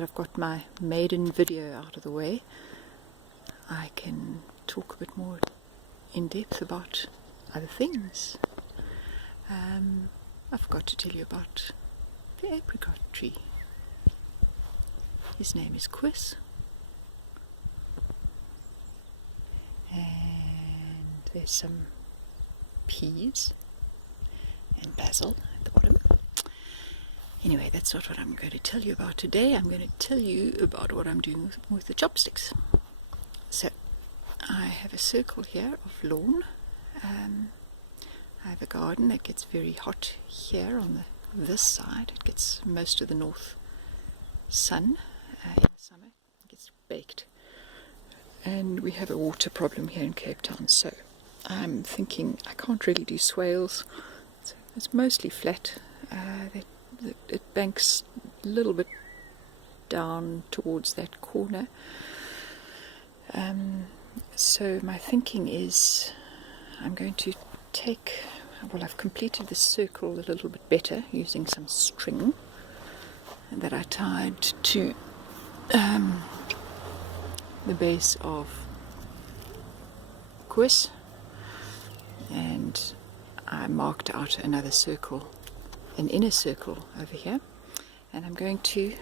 that I've got my maiden video out of the way, I can talk a bit more in depth about other things. I forgot to tell you about the apricot tree. His name is Quiz. And there's some peas and basil at the bottom. Anyway, that's not what I'm going to tell you about today. I'm going to tell you about what I'm doing with the chopsticks. So, I have a circle here of lawn. I have a garden that gets very hot here on this side. It gets most of the north sun in the summer. It gets baked. And we have a water problem here in Cape Town. So, I'm thinking I can't really do swales. So it's mostly flat. It banks a little bit down towards that corner. So my thinking is I'm going to I've completed the circle a little bit better using some string that I tied to the base of Quiz, and I marked out another circle, an inner circle over here, and I'm going to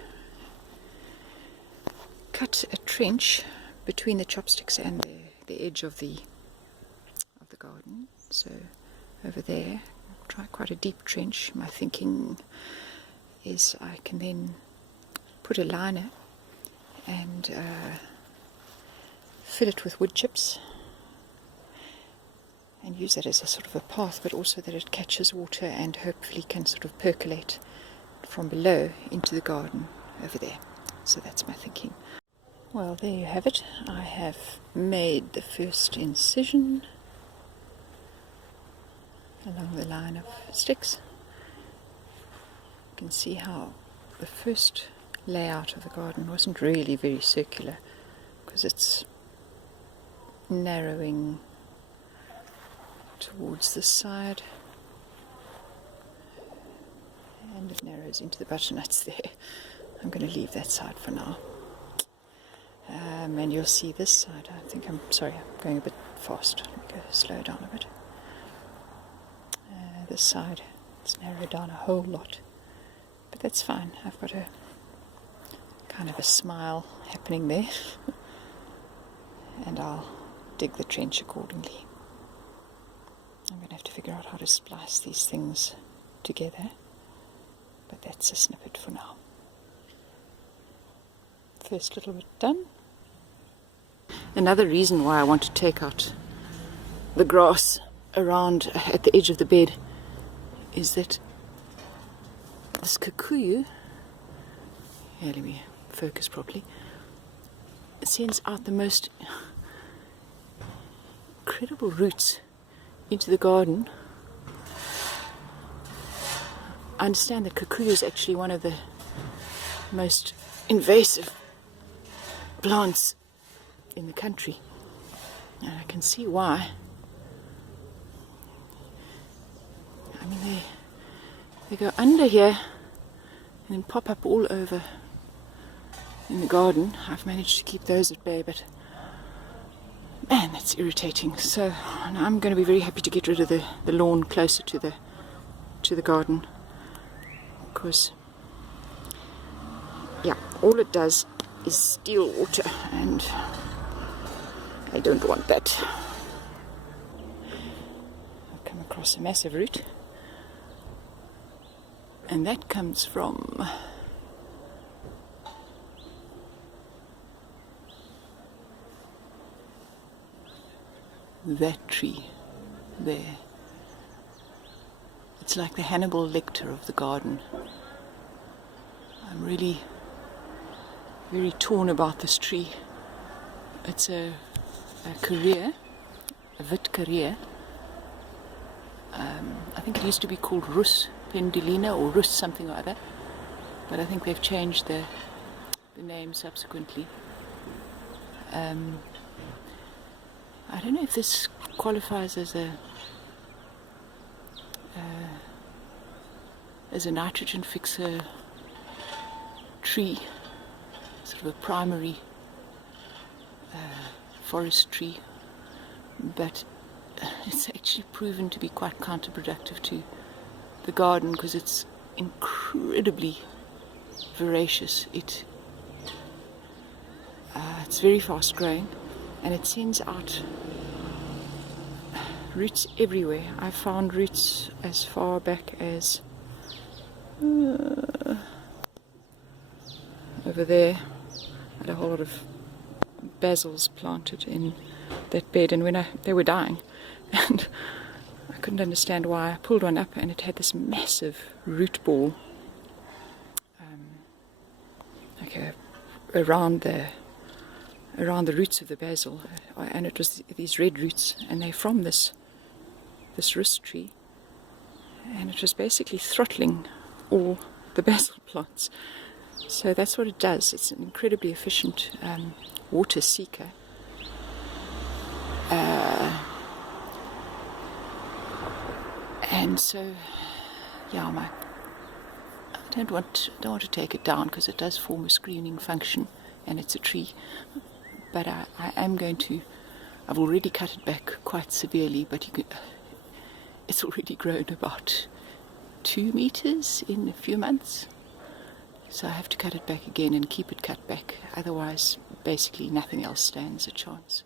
cut a trench between the chopsticks and the edge of the garden. So over there, try quite a deep trench. My thinking is I can then put a liner and fill it with wood chips and use that as a sort of a path, but also that it catches water and hopefully can sort of percolate from below into the garden over there. So that's my thinking. Well, there you have it. I have made the first incision along the line of sticks. You can see how the first layout of the garden wasn't really very circular, because it's narrowing towards the side and it narrows into the butternuts there. I'm going to leave that side for now. And you'll see this side. I'm going a bit fast. Let me go slow down a bit. This side, it's narrowed down a whole lot, but that's fine. I've got a kind of a smile happening there, and I'll dig the trench accordingly. I'm going to have to figure out how to splice these things together, but that's a snippet for now. First little bit done. Another reason why I want to take out the grass around at the edge of the bed is that this Kikuyu, here, let me focus properly, sends out the most incredible roots into the garden. I understand that Kikuyu is actually one of the most invasive plants in the country, and I can see why. I mean, they go under here and then pop up all over in the garden. I've managed to keep those at bay, but man, that's irritating. So I'm going to be very happy to get rid of the lawn closer to the garden, because yeah, all it does is steal water, and I don't want that. I've come across a massive root, and that comes from that tree there. It's like the Hannibal Lecter of the garden. I'm really very torn about this tree. It's a career, a wit career. I think it used to be called Rus Pendulina or Rus something or other, but I think they've changed the name subsequently. I don't know if this qualifies as a nitrogen fixer tree, sort of a primary forestry, but it's actually proven to be quite counterproductive to the garden because it's incredibly voracious. It's very fast growing, and it sends out roots everywhere. I found roots as far back as over there. I had a whole lot of basils planted in that bed, and when they were dying, and I couldn't understand why. I pulled one up and it had this massive root ball around the roots of the basil, and it was these red roots, and they're from this wrist tree, and it was basically throttling all the basil plants. So that's what it does. It's an incredibly efficient water seeker. And so, yeah, I don't want to take it down because it does form a screening function, and it's a tree. But I am going to. I've already cut it back quite severely, but it's already grown about 2 meters in a few months. So I have to cut it back again and keep it cut back. Otherwise, basically nothing else stands a chance.